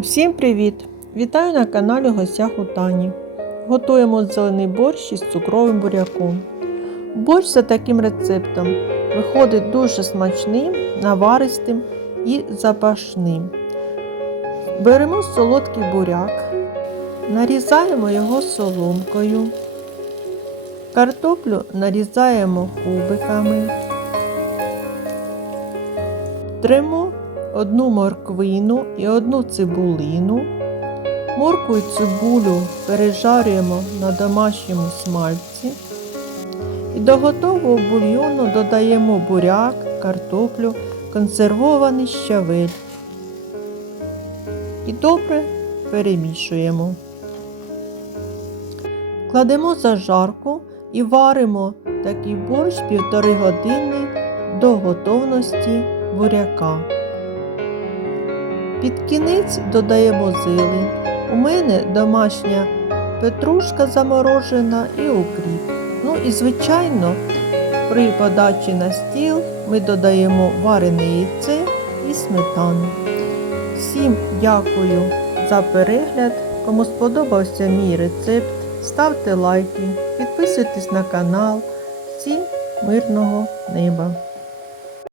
Всім привіт! Вітаю на каналі Гостях у Тані. Готуємо зелений борщ із цукровим буряком. Борщ за таким рецептом виходить дуже смачним, наваристим і запашним. Беремо солодкий буряк, нарізаємо його соломкою. Картоплю нарізаємо кубиками. Тремо одну морквину і одну цибулину. Морку і цибулю пережарюємо на домашньому смальці. І до готового бульйону додаємо буряк, картоплю, консервований щавель. І добре перемішуємо. Кладемо зажарку і варимо такий борщ півтори години до готовності буряка. Під кінець додаємо зелень. У мене домашня петрушка заморожена і укріп. Ну і, звичайно, при подачі на стіл ми додаємо варене яйце і сметану. Всім дякую за перегляд. Кому сподобався мій рецепт, ставте лайки, підписуйтесь на канал. Всім мирного неба!